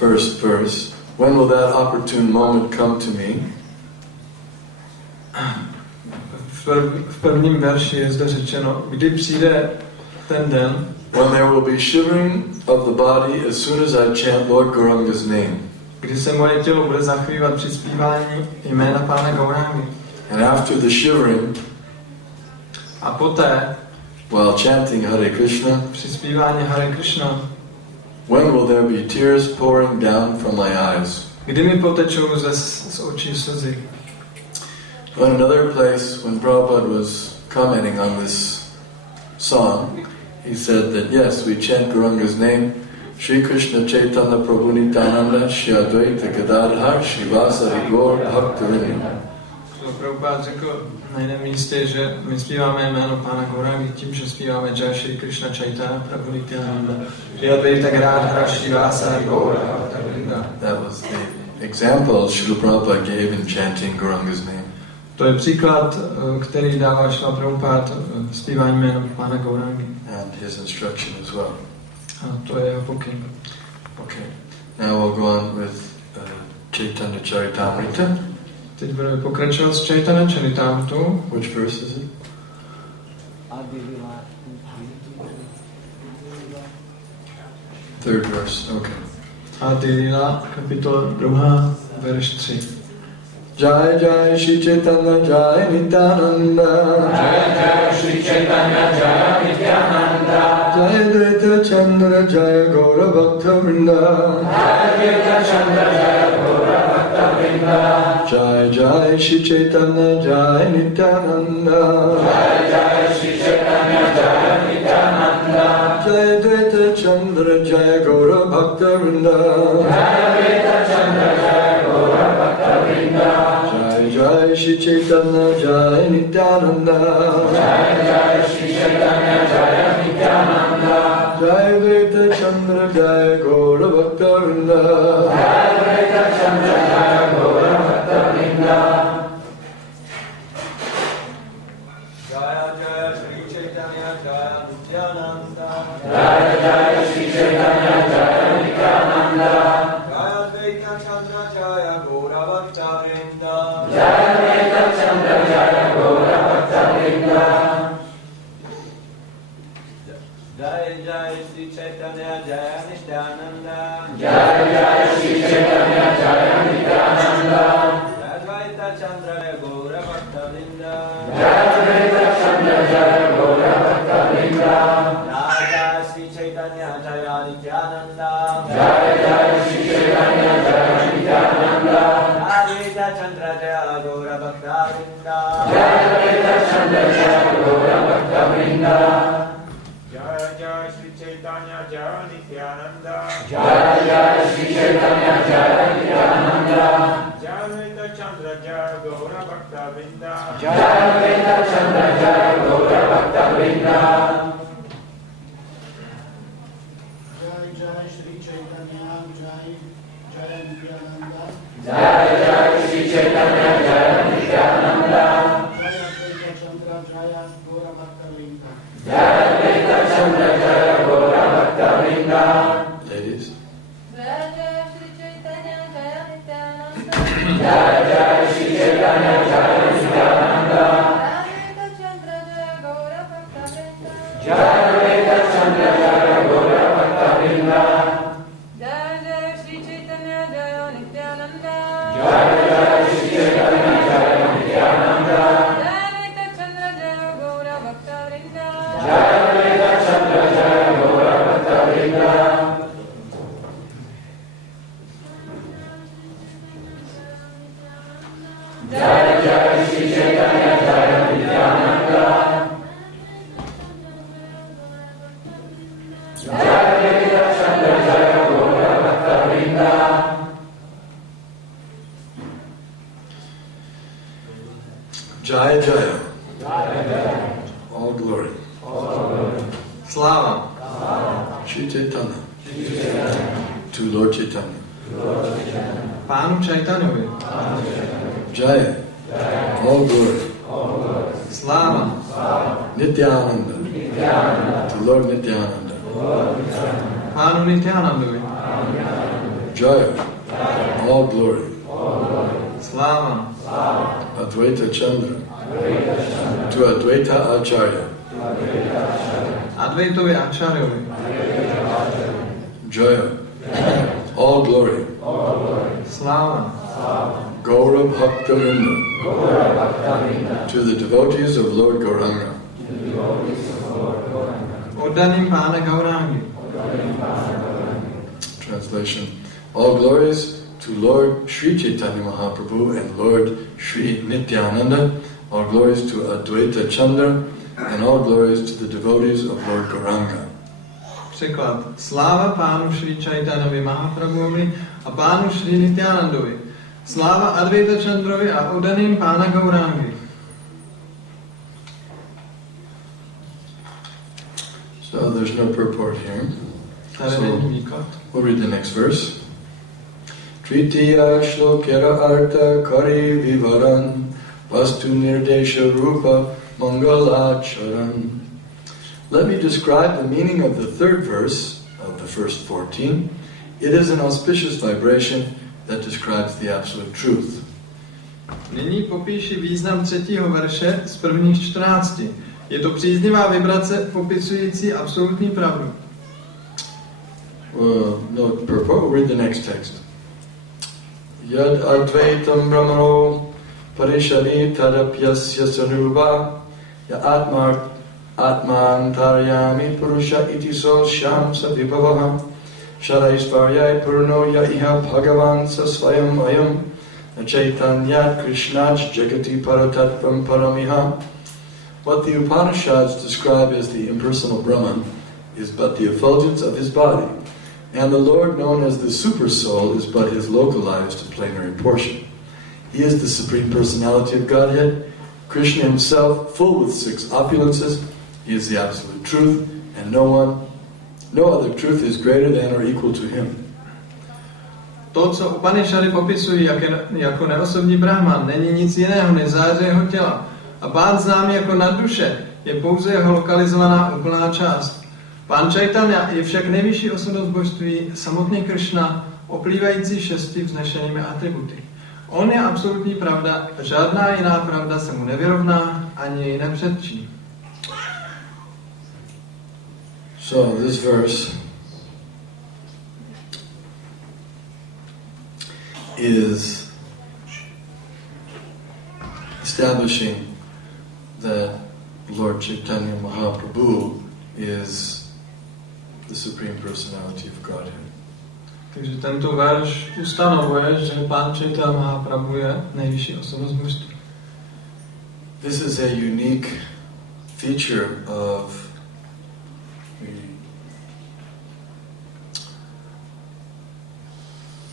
first verse, when will that opportune moment come to me? V prvním verši je zde řečeno, kdy přijde ten den, when there will be shivering of the body as soon as I chant Lord Gauranga's name. Kdy se moje tělo bude zachvívat při zpívání jména Pána Gaurangy. And after the shivering, a poté, while chanting Hare Krishna, při zpívání Hare Krishna, when will there be tears pouring down from my eyes? Kdy mi potečou z očí slzy? In another place, when Prabhupada was commenting on this song, he said that yes, we chant Gauranga's name, Shri Krishna Chaitanya Prabhu Nityananda Shri Advaita Gadadhar Shivasari Gaur Bhaktavinda. Prabhupada řekl na jiném místě, že my zpíváme jméno Pána Gaurangy tím, že zpíváme Jai Shri Krishna Chaitanya Prabhu Nityananda Shri Advaita Gadadhar Shivasari Gaur Bhaktavinda. That was the example Srila Prabhupada gave in chanting Gauranga's name. To je příklad, který dává Srila Prabhupada zpívání jména Pána Gaurangy. And his instruction as well. A to je jeho pokyn. Okay. Now we'll go on with Caitanya-caritamrita. Teď budeme pokračovat s Čайтаня-чаритамритou. Which verse is it? Third verse, okay. Lila, kapitola 2, verš 3. Jai Jai Shri Chaitanya Jai Nityananda Jai Jai Shri Chaitanya Jai Nityananda Jai Advaita Chandra Jai Gaura Bhakta Vrinda Jai Advaita Chandra Jai Gaura Bhakta Vrinda Jai Jai Shri Chaitanya Jai Nityananda Jai Jai Shri Chaitanya Jai Nityananda Jai Advaita Chandra Jai Gaura Bhakta Vrinda Jai Advaita Chandra Jai Gaura Bhakta Vrinda Jai Shri Chaitanya Jai Nityananda Jai Jai Shri Chaitanya Jai Nityananda Jai Advaita Chandra Jai Gaura Bhakta Vrinda Jai Advaita Chandra Jai Gaura Bhakta Vrinda Jaya Jaya Shri Chaitanya Jaya Nityananda Jai Jai Shri Chaitanya Jai Nityananda Jaya Advaita Chandra Jaya Gaura Bhakta Vrinda Jai Advaita Chandra Jaya Gaura Bhakta Vrinda Jai Jai Shri Chaitanya Jaya Nityananda Jai Jai Shri Chaitanya Jaya Nityananda Jaya Advaita Chandra Jaya Gaura Bhakta Vrinda Jai Advaita Chandra Jaya Gaura Bhakta Vrinda Jai Jai Shri Chaitanya Jaya Nityananda Jai Jai Shri Chaitanya Jaya Nityananda Jaya Advaita Chandra Jaya Gaura Bhakta Vrinda Jai Advaita Chandra Jaya Gaura Bhakta Vrinda Jai Jai Shri Chaitanya Jaya Nityananda Jai Jai Shri Chaitanya Jaya Nityananda Jai Advaita Chandra Jaya Gaura Bhakta Vrinda Jai Advaita Chandra Jaya Gaura Bhakta Vrinda Jai Jai Shri Chaitanya Jai Jaya Nityananda Jai Jai Shri Chaitanya Jaya Nityananda Jai Advaita Chandra Jaya Gaura Bhakta Vrinda Jai Advaita Chandra Jaya Gaura Bhakta Vrinda Ladies. Jai Jai Shri Chaitanya Jaya Nityananda Jai Jai Shri Chaitanya Jaya Nityananda Advaita Chandra Jaya Gaura Bhakta Vrinda Jai Advaita Chandra Jaya Gaura Bhakta Vrinda Jai Jai Shri Chaitanya Jaya Nityananda Jai Jai Shri Chaitanya Jaya Nityananda Jai Advaita Chandra Jaya Gaura Bhakta Vrinda Jai Advaita Chandra Jaya Gaura Bhakta Vrinda Jai Jai Shri Chaitanya Jaya Nityananda Jai Advaita Chandra Jaya Gaura Bhakta Vrinda Jaya Jaya. All glory. Sláva Shri Chaitanya. To Lord Chaitanya. Pánu Čajtanovi. Jaya. All glory. Sláva Nityananda. To Lord Nityananda. Pánu Nityanandovi. Jaya, all glory. Sláva Advaita Chandra, to Advaita Acharya. Advaitovi Acharyovi. Jaya, all glory. Sláva Gaura Bhakta Vrinda, to the devotees of Lord Gauranga. oddaným Pána Gaurangy. Translation. All glories to Lord Sri Chaitanya Mahaprabhu and Lord Sri Nityananda. All glories to Advaita Chandra and all glories to the devotees of Lord Gauranga. Překlad. Sláva Pánu Sri Chaitanovi Mahaprabhuovi a Pánu Sri Nityanandovi. Sláva Advaita Chandrovi a oddaným Pána Gaurangy. So there's no purport here. Tady není výklad. We'll read the next verse. Tritiya shlokera artha kari vivaran vastu nirdesha rupa mangalacharan. Let me describe the meaning of the third verse of the first 14. It is an auspicious vibration that describes the absolute truth. Nyní popíši význam třetího verše z prvních 14. Je to příznivá vibrace popisující absolutní pravdu. No purport. We'll read the next text. Yad advaitam brahmano parishari tadapyasya sanuba ya atmantaryami purusha iti so sham savibhavaha sharaisvaryai purno ya iha bhagavan sasvayam ayam Caitanya-caritamrita paratatvam paramiha. What the Upanishads describe as the impersonal Brahman is but the effulgence of his body, and the Lord known as the Super Soul is but his localized plenary portion. He is the Supreme Personality of Godhead, Krishna himself, full with 6 opulences. He is the absolute truth, and no other truth is greater than or equal to him. To, co Upanishady popisují jako neosobní Brahman, není nic jiného než záře jeho těla. A Pán známý jako nadduše je pouze jeho lokalizovaná úplná část. Pán Čajtanya je však nejvyšší osobnost božství, samotný Krishna, oplývající 6 vznešenými atributy. On je absolutní pravda a žádná jiná pravda se mu nevyrovná ani jej nepředčí. So this verse is establishing that Lord Chaitanya Mahaprabhu is the Supreme Personality of Godhead. Takže tento verš ustanovuje, že Pán Chaitanya Mahaprabhu je nejvyšší osobnost božství. This is a unique feature of the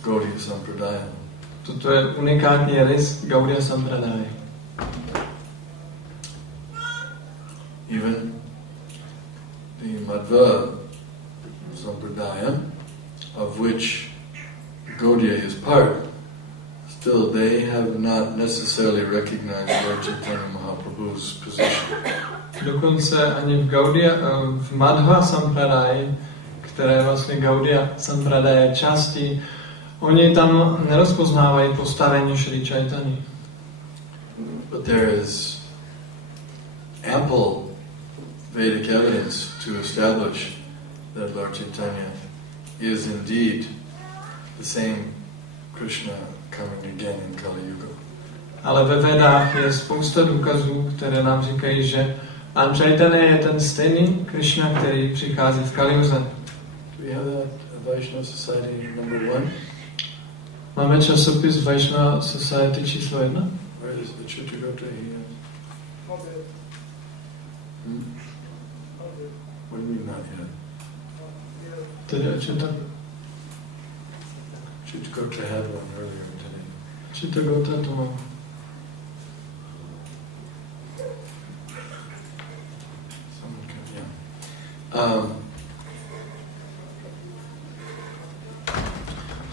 Gaudiya Sampradaya. Toto je unikátní rys Gaudiya Sampradaya. Even the Madhva Sampradaya, of which Gaudiya is part, still they have not necessarily recognized Lord Chaitanya Mahaprabhu's position. Dokonce ani v Madhva Sampradaya, které vlastně Gaudiya Sampradaya části, oni tam nerozpoznávají postavení Šri Chaitanya. But there is ample Vedic evidence to establish that Lord Chaitanya is indeed the same Krishna coming again in Kali Yuga. Ale ve Vedách je spousta důkazů, které nám říkají, že Pán Chaitanya je ten stejný Krishna, který přichází v Kali Yuze. Do we have that Vaishnava Society number 1? Máme časopis Vaishnava Society číslo 1? Where is the Chitragota here? What do you mean not yet? Tedy Chitragota had one earlier today. Chitragota to mám. Someone can, yeah.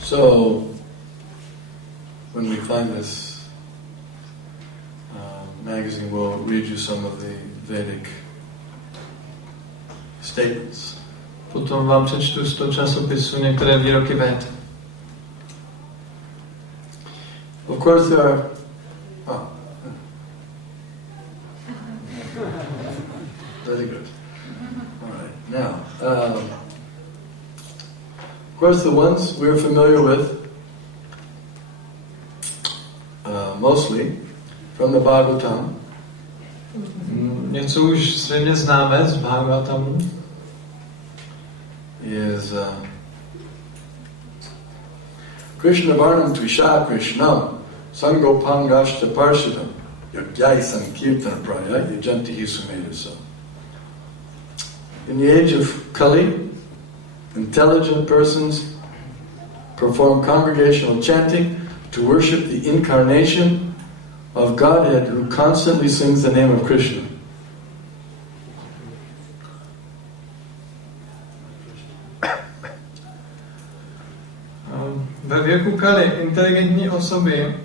So, when we find this magazine, we'll read you some of the Vedic statements. Potom vám přečtu z toho časopisu některé výroky Ved. Of course there are... Very good. All right. Now, of course the ones we're familiar with, mostly, from the Bhagavatam. Něco už zřejmě známe z Bhagavatamu. Is Krishna Varnam Tvisha Krishnam Sangopangashta Parshadam Yagyai Sankirtana Praya Yajantihi Sumedasa. In the age of Kali, intelligent persons perform congregational chanting to worship the incarnation of Godhead who constantly sings the name of Krishna. Ve věku Kali inteligentní osoby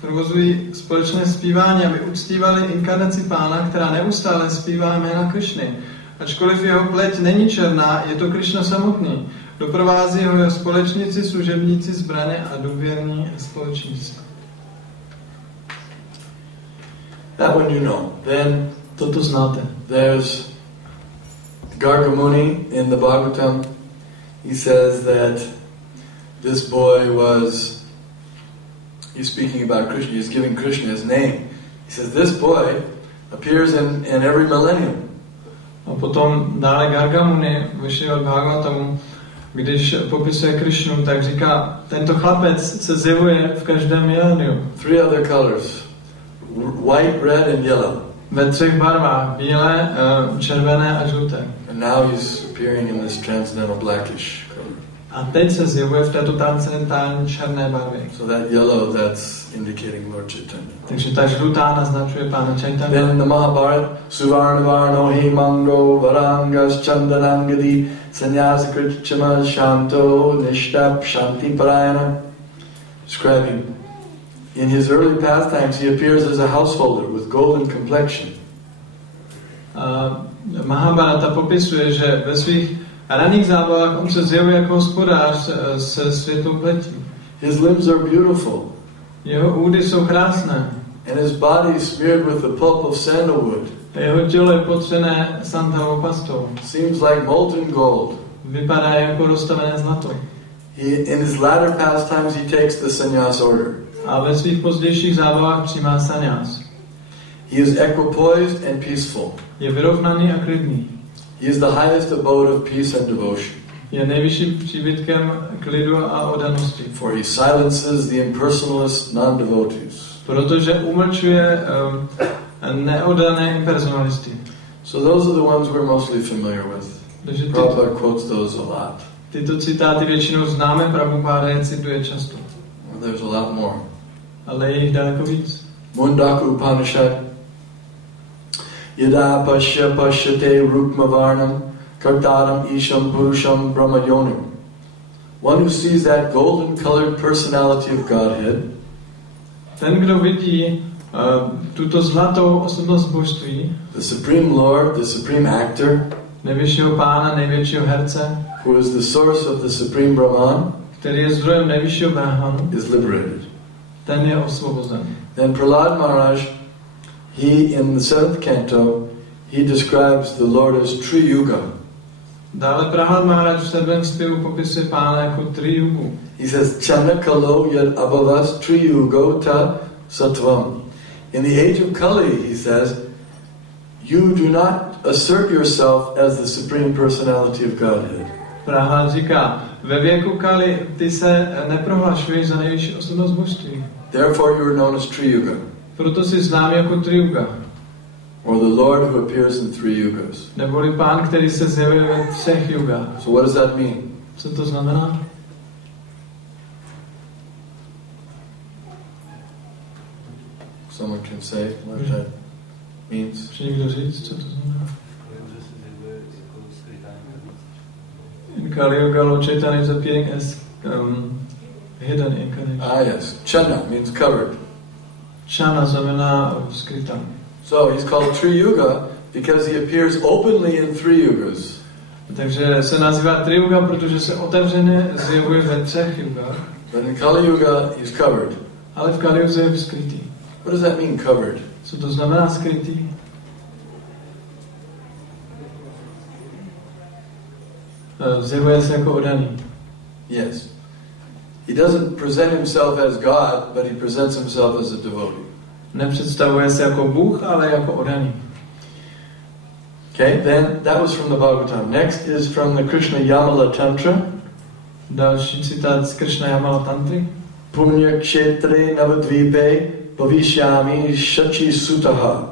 provozují společné zpívání, aby uctívali inkarnaci Pána, která neustále zpívá jména Krishny. Ačkoliv jeho pleť není černá, je to Krishna samotný. Doprovází ho jeho společníci, služebníci, zbraně a důvěrní společníci. That one you know. Then toto znáte. There's Gargamuni in the Bhagavatam. He says that this boy was, he's speaking about Krishna, he's giving Krishna his name. He says this boy appears in every millennium. A potom dále Gargamuni vyšel od Bhagavatamu, když popisuje Krishnu, tak říká, tento chlapec se zjevuje v každém miléniu. 3 other colors, white, red and yellow. Ve 3 barvách, bílé, červené a žluté. And now he's appearing in this transcendental blackish color. A teď se zjevuje v této transcendentální černé barvě. So that yellow, that's indicating Lord Chaitanya. Takže ta žlutá naznačuje Pána Chaitanya. Then in the Mahabharata, Suvarnavarno Himango Varangas Chandanangadi Sannyasikrichama Shanto Nishtap Shanti Parayana, describing in his early pastimes he appears as a householder with golden complexion. Mahabharata popisuje, že ve svých raných zábavách on se zjevuje jako hospodář se světlou pletí. His limbs are beautiful. Jeho údy jsou krásné. And his body is smeared with the pulp of sandalwood. Jeho tělo je potřené sandalovou pastou. Seems like molten gold. Vypadá jako roztavené zlato. In his latter pastimes he takes the sannyas order. A ve svých pozdějších zábavách přijímá sannyas. He is equipoised and peaceful. Je vyrovnaný a klidný. He is the highest abode of peace and devotion. Je nejvyšším příbytkem klidu a oddanosti. For he silences the impersonalist non-devotees. Protože umlčuje neoddané impersonalisty. So those are the ones we're mostly familiar with. Prabhupada quotes those a lot. Tyto citáty většinou známe, Prabhupada je cituje často. Well, there's a lot more. Ale je jich daleko víc. Mundaka Upanishad. Yada pashyate rukmavarnam kartaram isham purusham brahmayonim. One who sees that golden-colored personality of Godhead, ten, kdo vidí tuto zlatou osobnost božství, the Supreme Lord, the Supreme Actor, nejvyššího pána, největšího herce, who is the source of the Supreme Brahman, který je zdrojem nejvyššího Brahmanu, is liberated. Ten je osvobozen. Then Prahlad Maharaj, he in the 7th canto, he describes the Lord as Tri-yuga. Dále Prahlad Maharaj v 7. zpěvu popisuje pána jako Tri-yugu. He says, Chanakalo yad abhavas Tri-yugo ta sattvam. In the age of Kali, he says, you do not assert yourself as the Supreme Personality of Godhead. Prahlad říká, ve věku Kali ty se neprohlašuješ za nejvyšší osobnost božství. Therefore you are known as Tri-yuga. Proto si znám jako Tri-yuga. Or the Lord who appears in 3 yugas. Neboli pán, který se zjevuje ve 3 yugách. So what does that mean? Co to znamená? Someone can say what that means. Může někdo říct, co to znamená? In Kali Yuga, Lord Chaitanya is appearing as hidden incarnation. Ah yes, Chana means covered. Chana znamená skrytá. So he's called Tri-yuga because he appears openly in 3 yugas. Takže se nazývá Tri-yuga, protože se otevřeně zjevuje ve 3 yugách. But in Kali Yuga he's covered. ale v Kaliuze je skrytý. What does that mean, covered? Co to znamená skrytý? Zjevuje se jako oddaný. Yes. He doesn't present himself as God, but he presents himself as a devotee. Nepředstavuje se jako Bůh, ale jako oddaný. Okay, then that was from the Bhagavatam. Next is from the Krishna Yamala Tantra. Další citát z Krishna Yamala Tantry. Punya kshetre navadvipe bhavishyami shachi sutaha.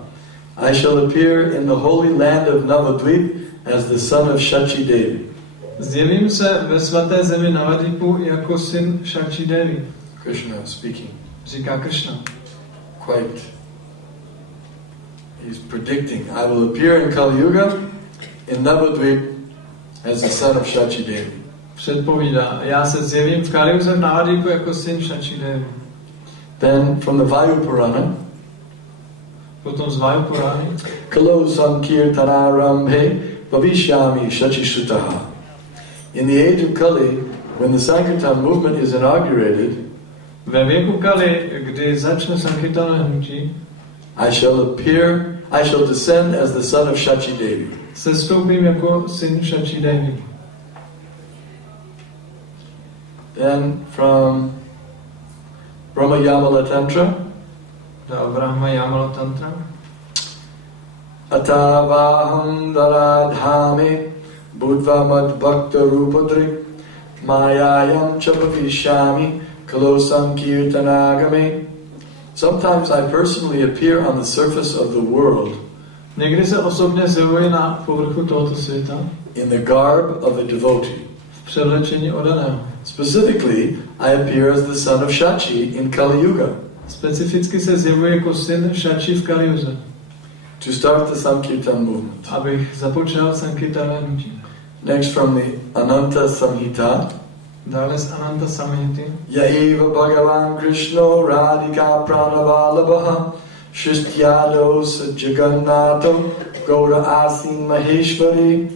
I shall appear in the holy land of Navadvip as the son of Shachi Devi. Zjevím se ve svaté zemi Navadvipu jako syn Shachi Devi. Krishna speaking. Říká Krishna. Quite. He's predicting, I will appear in Kali Yuga in Navadvip as the son of Shachi Devi. Předpovídá, já se zjevím v Kaliuze v Navadvipu jako syn Shachi Devi. Then from the Vayu Purana, potom z Vayu Purany, Kalo Sankirtanarambhe Bhavishyami Shachi Sutaha. In the age of Kali, when the Sankirtan movement is inaugurated, ve věku Kali, kdy začne Sankirtana hnutí, I shall descend as the son of Shachi Devi. Sestoupím jako syn Shachi Devi. Then from Brahma Yamala Tantra, dál Brahma Yamala Tantra. Atavaham daradhami budva mad bhakta rupadrik mayayam chabhavishami kalosam kirtanagami. Sometimes I personally appear on the surface of the world Někdy se osobně zjevuji na povrchu tohoto světa in the garb of a devotee. v převlečení oddaného. Specifically, I appear as the son of Shachi in Kali Yuga Specificky se zjevuje jako syn Shachi v Kaliuze, to start the Sankirtan movement. abych započal Sankirtana hnutí. Next from the Ananta Samhita, Dále z Ananta Samhity. Yaiva Bhagavan Krishno Radhika Pranavalabha Shristyado Sajagannatho Gaura Asin Maheshwari.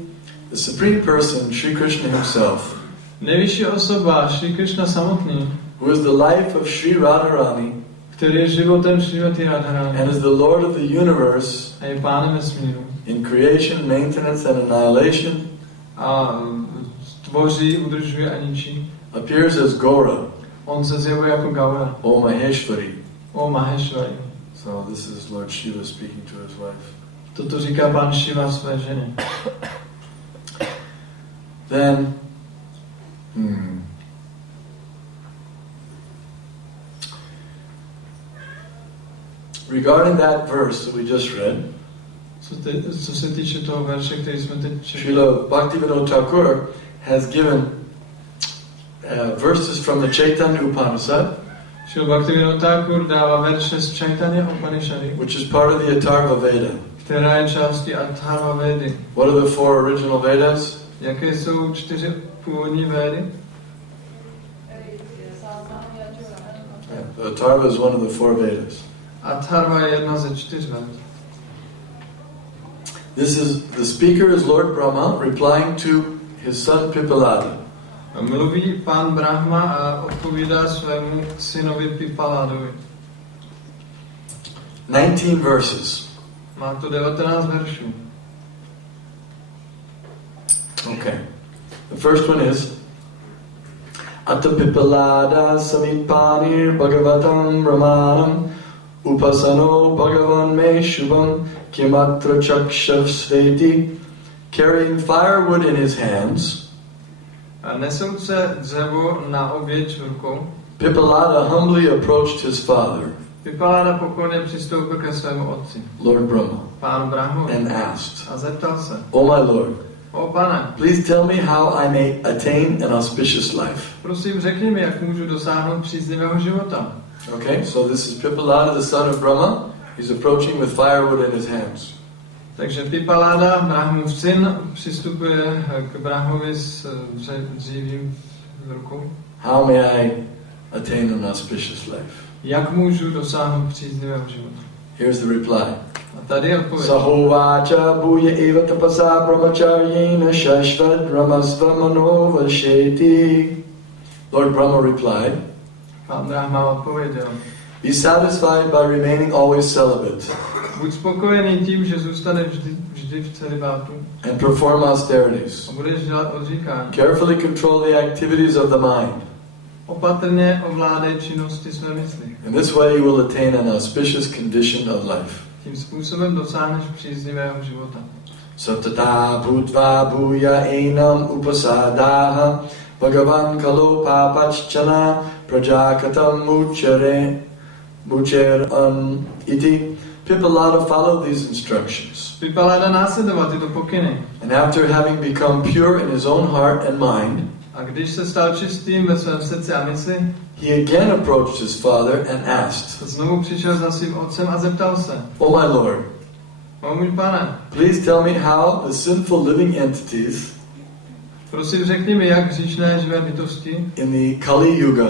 The Supreme Person, Sri Krishna himself, Nejvyšší osoba, Shri Krishna samotný, who is the life of Sri Radharani který je životem Srimati Radharani and is the Lord of the universe a je pánem vesmíru in creation, maintenance and annihilation, a tvoří, udržuje a ničí. appears as Gaura, On se zjevuje jako Gaura, O Maheshwari. o Maheshwari. So this is Lord Shiva speaking to his wife. Toto říká pán Shiva své ženě. Then, regarding that verse that we just read, Co se týče toho verše, který jsme teď četli, Srila Bhaktivinoda Thakur has given verses from the Chaitanya Upanishad, Srila Bhaktivinoda Thakur dává verše z Čajtaně-caritamrity, which is part of the Atharva Veda. která je částí Atharva Vedy. What are the four original Vedas? Jaké jsou 4 původní Védy? Yeah, Atharva is one of the four Vedas. Atharva je jedna ze 4 Véd. The speaker is Lord Brahma replying to his son Pipalada. Mluví pán Brahma a odpovídá svému synovi Pipaladovi. 19 verses. Má to 19 veršů. Okay. The first one is Atta Pipalada Samipani Bhagavatam Ramanam Upasano Bhagavan Me Shubham Kimatra Chakshav Sveti, carrying firewood in his hands. Nesouce dřevo na oběť v rukou, Pipalada humbly approached his father, Pipalada pokorně přistoupil ke svému otci, Lord Brahma, pánu Brahmovi, and asked, a zeptal se: O my Lord, O pane, please tell me how I may attain an auspicious life. prosím řekni mi, jak můžu dosáhnout příznivého života. Okay, so this is Pipalada, the son of Brahma. He's approaching with firewood in his hands. Takže Pipalada, Brahmův syn, přistupuje k Brahmovi s dřívím v rukou. How may I attain an auspicious life? Jak můžu dosáhnout příznivého života? Here's the reply. A tady je odpověď. Sahovacha bhuya eva tapasa brahmacharyena shashvat ramasva manovasheti. Lord Brahma replied, Pán Brahma odpověděl. Be satisfied by remaining always celibate. Buď spokojený tím, že zůstane vždy v celibátu. And perform austerities. A budeš dělat odříkání. Carefully control the activities of the mind. Opatrně ovládej činnosti své mysli. In this way you will attain an auspicious condition of life. Tím způsobem dosáhneš příznivého života. Satata bhutva bhuya enam upasadāha Bhagavan kalo papaccana prajakatam mucher iti. Pipalada followed these instructions. Pipalada následoval tyto pokyny. And after having become pure in his own heart and mind, a když se stal čistým ve svém srdci a mysli, he again approached his father and asked, znovu přišel za svým otcem a zeptal se, O my Lord, o můj pane, please tell me how the sinful living entities prosím řekni mi, jak hříšné živé bytosti in the Kali Yuga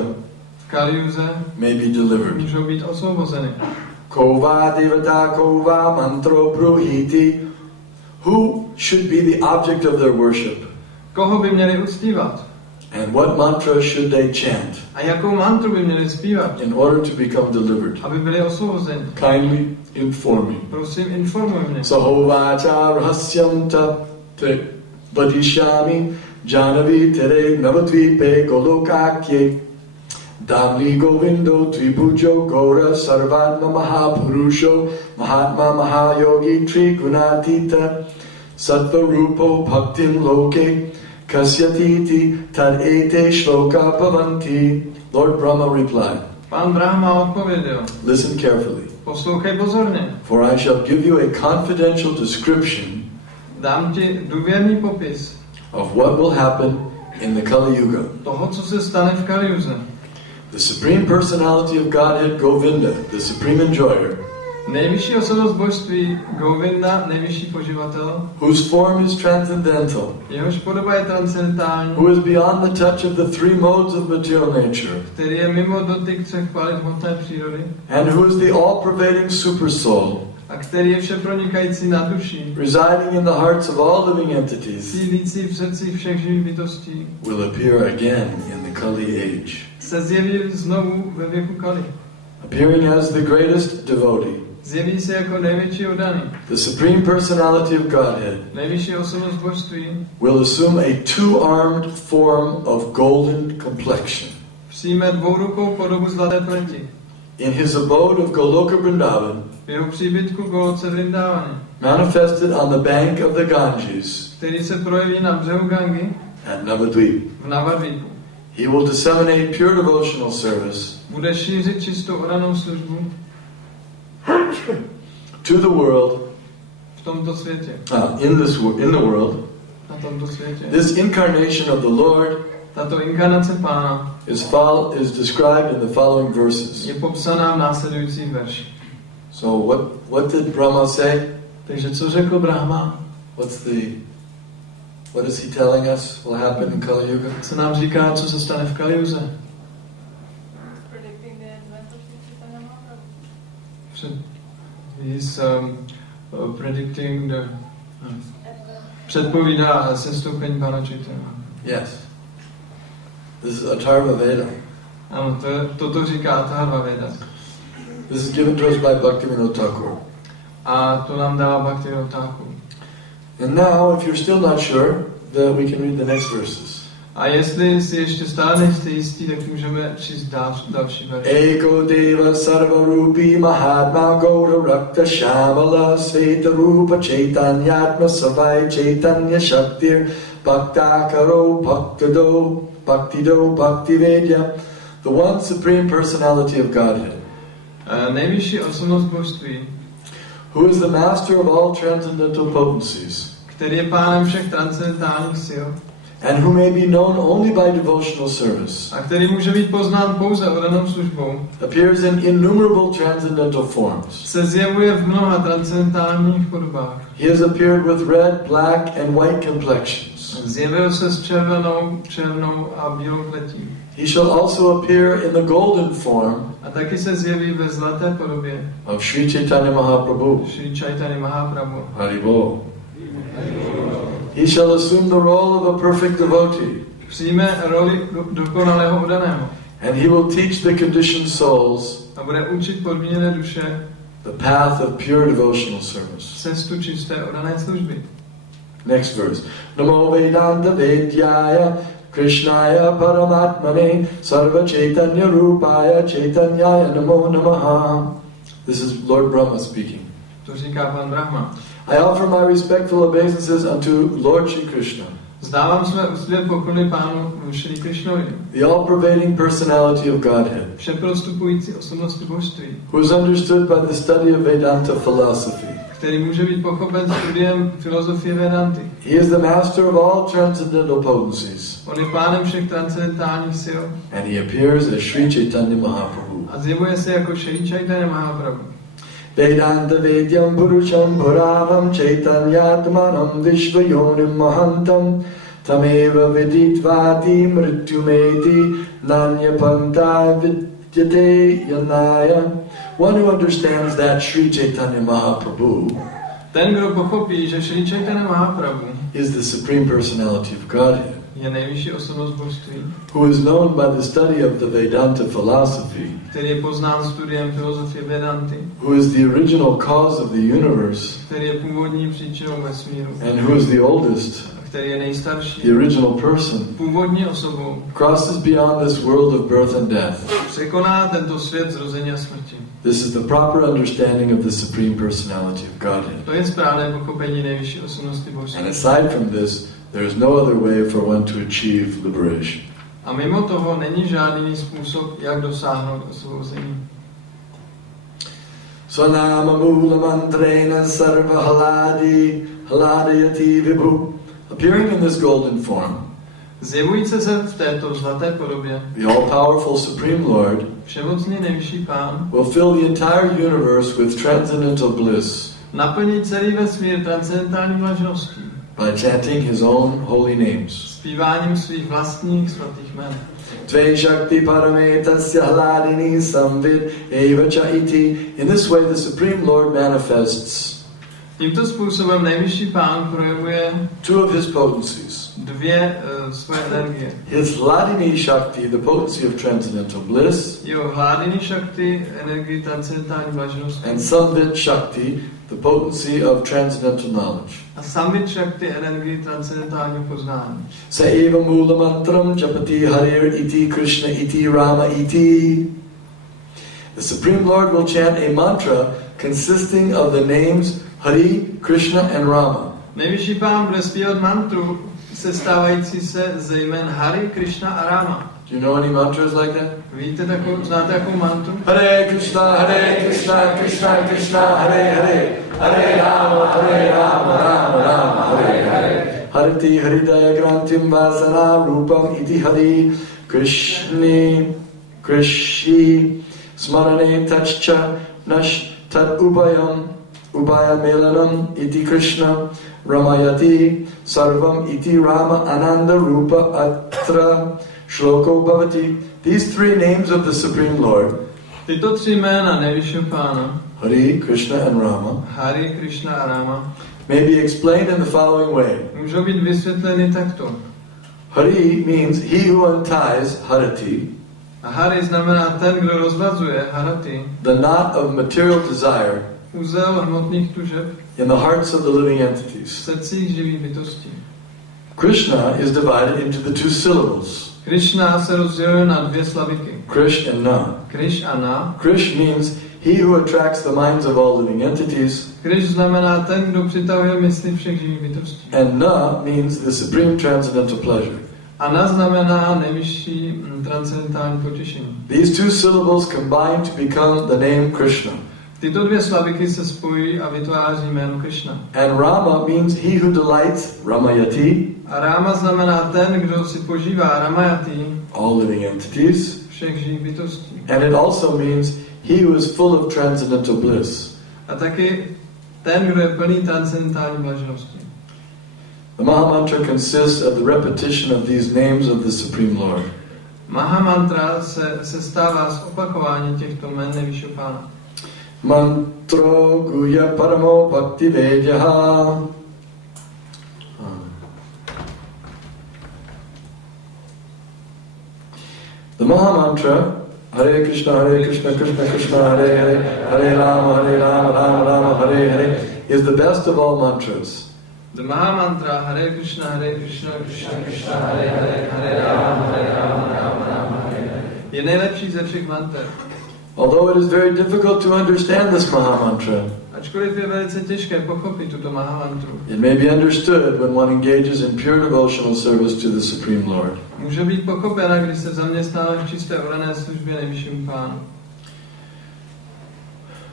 v Kaliuze may be delivered. můžou být osvobozeny. Kova devata kova mantro bruhiti. Who should be the object of their worship? Koho by měli uctívat? And what mantra should they chant? A jakou mantru by měli zpívat? In order to become delivered. Aby byli osvobozeni. Kindly inform me. Prosím, informuj mě. Sahovacha rahasyanta te vadishyami janavi tere navadvipe golokakye Damli Govindo Tribujo Gora Sarvatma Mahapurusho Mahatma Mahayogi Trigunatita Sattva Rupo Bhaktim Loke Kasyatiti Tad Ete Shloka Pavanti. Lord Brahma replied, Pán Brahma odpověděl, listen carefully, poslouchej pozorně, for I shall give you a confidential description dám ti důvěrný popis of what will happen in the Kali Yuga. Toho, co se stane v Kaliuze. The Supreme Personality of Godhead, Govinda, the Supreme Enjoyer, nejvyšší osobnost božství, Govinda, nejvyšší poživatel, whose form is transcendental, jehož podoba je transcendentální, who is beyond the touch of the three modes of material nature, který je mimo dotyk třech kvalit hmotné přírody, and who is the all-pervading supersoul, a který je všepronikající nad duší, residing in the hearts of all living entities, sídlící v srdcích všech živých bytostí, will appear again in the Kali age, se zjeví znovu ve věku Kali. appearing as the greatest devotee. Zjeví se jako největší oddaný. The Supreme Personality of Godhead nejvyšší osobnost božství will assume a two-armed form of golden complexion. Přijme dvourukou podobu zlaté pleti. In his abode of Goloka Vrindavan, v jeho příbytku Goloce Vrindavany, manifested on the bank of the Ganges, který se projeví na břehu Gangy at Navadvip. v Navadvipu. He will disseminate pure devotional service bude šířit čistou oddanou službu to the world, v tomto světě. in the world. Na tomto světě. This incarnation of the Lord tato inkarnace Pána is described in the following verses. je popsaná v následujících verších. So what did Brahma say? Takže co řekl Brahma? What is he telling us will happen in Kali Yuga? Co nám říká, co se stane v Kaliuze? He's predicting the předpovídá sestoupení Pána Čaitanya. Yes. This is Atharva Veda. Ano, toto říká Atharva Veda. This is given to us by Bhaktivinoda Thakur. A to nám dává Bhaktivinoda Thakur. And now, if you're still not sure, then we can read the next verses. A jestli si ještě stále nejste jistí, tak můžeme číst další verše. Eko deva sarvarupi mahatma gaura rakta shamala sveta rupa chaitanyatma savai chaitanya shaktir bhaktakaro bhaktido bhaktivedya, the one supreme personality of Godhead, nejvyšší osobnost božství, who is the master of all transcendental potencies, který je pánem všech transcendentálních sil, and who may be known only by devotional service, a který může být poznán pouze oddanou službou, appears in innumerable transcendental forms. Se zjevuje v mnoha transcendentálních podobách. He has appeared with red, black, and white complexions. Zjevil se s černou a bílou pletí. He shall also appear in the golden form a taky se zjeví ve zlaté podobě of Sri Caitanya-Prabhu. Sri Čайтаня-caritamrita. Hare. He shall assume the role of a perfect devotee. Přijme roli dokonalého oddaného. And he will teach the conditioned souls a bude učit podmíněné duše the path of pure devotional service. cestu čisté oddané služby. Next verse. Namo Vedanta Vedyaya Krishnaya Paramatmane Sarva Chaitanya Rupaya Chaitanyaya Namo Namaha. This is Lord Brahma speaking. To říká pan Brahma. I offer my respectful obeisances unto Lord Shri Krishna, Vzdávám své úctivě poklony pánu Shri Krishnovi, the all-pervading personality of Godhead, všeprostupující osobnosti božství, who is understood by the study of Vedanta philosophy. který může být pochopen studiem filozofie Vedanty. He is the master of all transcendental potencies, On je pánem všech transcendentálních sil and he appears as Sri Chaitanya Mahaprabhu. a zjevuje se jako Sri Čajtaně-Mahaprabhu. Vedanta Vedyam Purusham Puranam Chaitanyatmanam Vishvayonim Mahantam Tameva Viditvatim Mrityumeti Nanyapanta Vidyate Yanaya. One who understands that Sri Chaitanya Mahaprabhu Ten, kdo pochopí, že Sri Čajtaně-Mahaprabhu is the supreme personality of Godhead, je nejvyšší osobnost božství, who is known by the study of the Vedanta philosophy, který je poznán studiem filozofie Vedanty, who is the original cause of the universe, který je původní příčinou vesmíru, and who is the oldest, a který je nejstarší, the original person, původní osobou, crosses beyond this world of birth and death. překoná tento svět zrození a smrti. This is the proper understanding of the supreme personality of Godhead. To je správné pochopení nejvyšší osobnosti božství. And aside from this, there is no other way for one to achieve liberation. A mimo toho není žádný způsob, jak dosáhnout osvobození. Svanama mula mantrena sarva haladayati vibhu. Appearing in this golden form, Zjevující se v této zlaté podobě, the all-powerful Supreme Lord všemocný nejvyšší pán, will fill the entire universe with transcendental bliss naplní celý vesmír transcendentální blažeností, by chanting his own holy names. zpíváním svých vlastních svatých jmen. Tve Shakti Parametasya Hladini Samvid Eva Cha Iti. In this way the Supreme Lord manifests Tímto způsobem nejvyšší pán projevuje two of his potencies. dvě své energie. His Hladini Shakti, the potency of transcendental bliss, Jeho hládiny šakty, energii transcendentální blaženosti, and Samvid Shakti, the potency of transcendental knowledge. a samvit šakty, energii transcendentálního poznání. Sa eva mula mantram japati Hare iti Krishna iti Rama iti. The Supreme Lord will chant a mantra consisting of the names Hare, Krishna and Rama. Nejvyšší pán bude zpívat mantru, sestávající se ze jmen Hare, Krishna a Rama. Do you know any mantras like that? Znáte takovou mantru? Hare Krishna, Krishna Krishna, Hare Hare, Hare Rama, Rama Rama, Hare Hare. Hariti Hridaya Grantim Vasana Rupam iti Hari Krishi Smarane Tachcha Nash Tat Ubaya Melanam iti Krishna Ramayati Sarvam iti Rama Ananda Rupa Atra Shloko Bhavati. These three names of the Supreme Lord, Tyto tři jména nejvyššího pána, Hare, Krishna and Rama, Hare, Krishna a Rama, may be explained in the following way. můžou být vysvětleny takto. Hare means he who unties Harati, A Hare znamená ten, kdo rozvazuje Harati, the knot of material desire, uzel hmotných tužeb in the hearts of the living v entities. srdcích živých bytostí. Krishna is divided into the two syllables, Krishna se rozděluje na dvě slaviky. Krish and Na. Krish a Na. Krish means he who attracts the minds of all living entities, Krish znamená ten, kdo přitahuje mysli všech živých bytostí. and Na means the supreme transcendental pleasure. A Na znamená nejvyšší transcendentální potěšení. These two syllables combine to become the name Krishna. Tyto dvě slaviky se spojí a vytváří jméno Krishna. And Rama means he who delights, Ramayati, A Rama znamená ten, kdo si požívá Ramayati, all living entities. všech živých bytostí. And it also means he who is full of transcendental bliss. A taky ten, kdo je plný transcendentální blaženosti. The Mahamantra consists of the repetition of these names of the Supreme Lord. Mahamantra se stává z opakování těchto jmen nejvyššího pána. Mantro guya paramo bhakti vedyaha. The Maha Mantra, Hare Krishna, Krishna Krishna, Hare Hare, Hare Rama, Rama Rama, Hare Hare, is the best of all mantras. The Maha Mantra, Hare Krishna, Krishna Krishna, Hare Hare, Hare Rama, Rama Rama, Hare Hare, je nejlepší ze všech manter. Although it is very difficult to understand this Maha Mantra, ačkoliv je velice těžké pochopit tuto Maha Mantru, it may be understood when one engages in pure devotional service to the Supreme Lord. Může být pochopena, když se zaměstnáme v čisté orané službě nejvyššímu Pánu.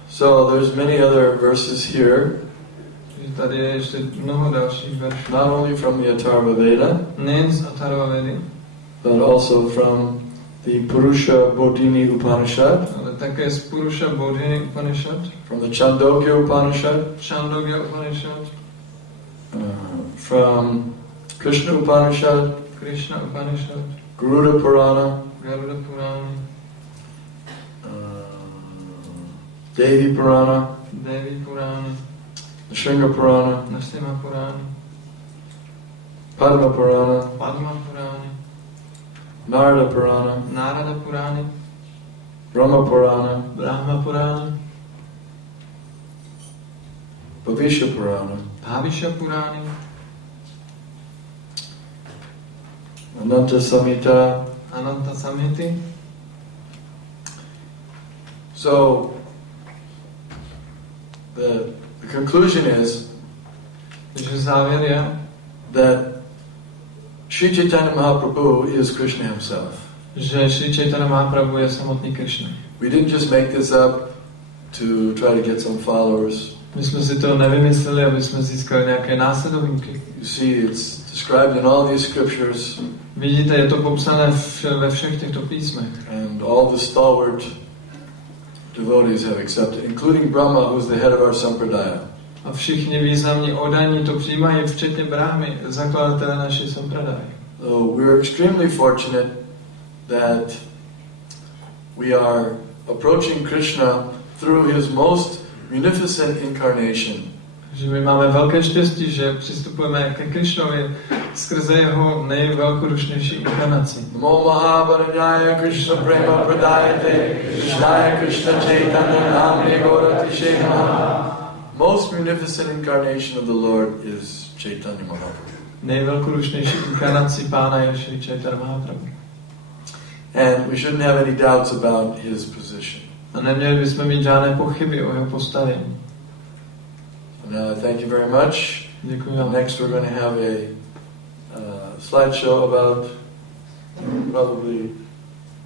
So there's many other verses here. Tady je ještě mnoho dalších veršů. Not only from the Atharva Veda, nejen z Atharva Vedy, but also from the Purusha Bodhini Upanishad, ale také z Purusha Bodhini Upanishad, from the Chandogya Upanishad, Chandogya Upanishad, from Krishna Upanishad, Krishna Upanishad, Garuda Purana, Garuda Purana, Devi Purana, Devi Purana, Shringa Purana, Nrsimha Purana, Padma Purana, Padma Purana, Narada Purana, Narada Purana, Brahma Purana, Brahma Purana, Bhavisha Purana, Bhavisha Purana, Ananta Samhita. Ananta Samhiti. So the conclusion is that Sri Chaitanya Mahaprabhu is Krishna himself. Že Sri Chaitanya Mahaprabhu je samotný Krishna. We didn't just make this up to try to get some followers. My jsme si to nevymysleli, aby jsme získali nějaké následovníky. You see, it's described in all these scriptures. Vidíte, je to popsané ve všech těchto písmech. And all the stalwart devotees have accepted, including Brahma, who's the head of our sampradaya. A všichni významní oddaní to přijímají, včetně Brahmy, zakladatele naší sampradaje. So we're extremely fortunate that we are approaching Krishna through his most munificent incarnation. Že my máme velké štěstí, že přistupujeme ke Krishnovi skrze jeho nejvelkodušnější inkarnaci. Namo Mahabharanyaya Krishna Prema Pradayate Krishnaya Krishna Chaitanya Namne Gauratiše Namaha. Most munificent incarnation of the Lord is Chaitanya Mahaprabhu. Nejvelkodušnější inkarnací Pána je Sri Chaitanya Mahaprabhu. And we shouldn't have any doubts about his position. A neměli bychom mít žádné pochyby o jeho postavení. Now, thank you very much. Děkuji vám. Next we're going to have a slideshow about probably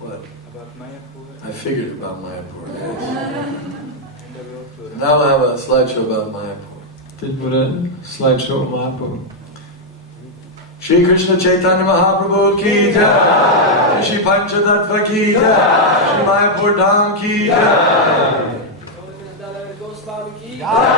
what? About Mayapur. I figured about Mayapur. Now we'll have a slideshow about Mayapur. Teď bude slideshow o Mahapuru. Shri Krishna Chaitanya Mahaprabhu ki jai, Shri Panchatattva ki jai, Shri Mayapur Dham ki jai. Danavir Goswami ki jai.